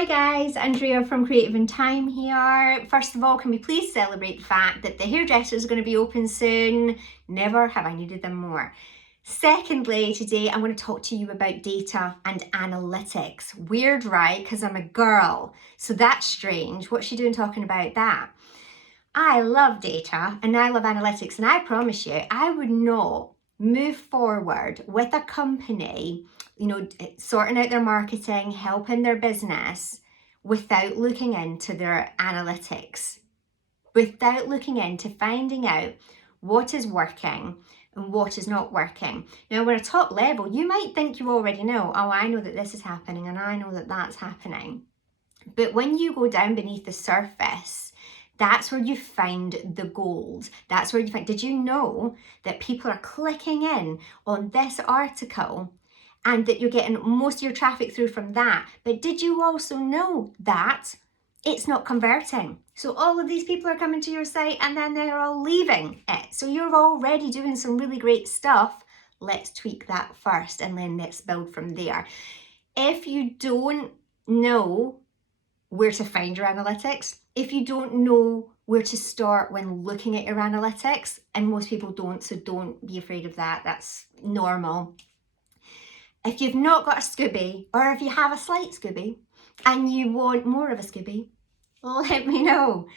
Hi guys, Andrea from Creative in Time here. First of all, can we please celebrate the fact that the hairdresser is going to be open soon? Never have I needed them more. Secondly, today I'm going to talk to you about data and analytics. Weird, right? Because I'm a girl. So that's strange. What's she doing talking about that? I love data and I love analytics, and I promise you, I would not move forward with a company, sorting out their marketing, helping their business without looking into their analytics, without looking into finding out what is working and what is not working. Now, we're at top level, you might think you already know, oh, I know that this is happening and I know that that's happening. But when you go down beneath the surface, that's where you find the gold. That's where you find, did you know that people are clicking in on this article and that you're getting most of your traffic through from that? But did you also know that it's not converting? So all of these people are coming to your site and then they're all leaving it. So you're already doing some really great stuff. Let's tweak that first and then let's build from there. If you don't know where to find your analytics, if you don't know where to start when looking at your analytics, and most people don't, so don't be afraid of that, that's normal. If you've not got a Scooby, or if you have a slight Scooby and you want more of a Scooby, let me know.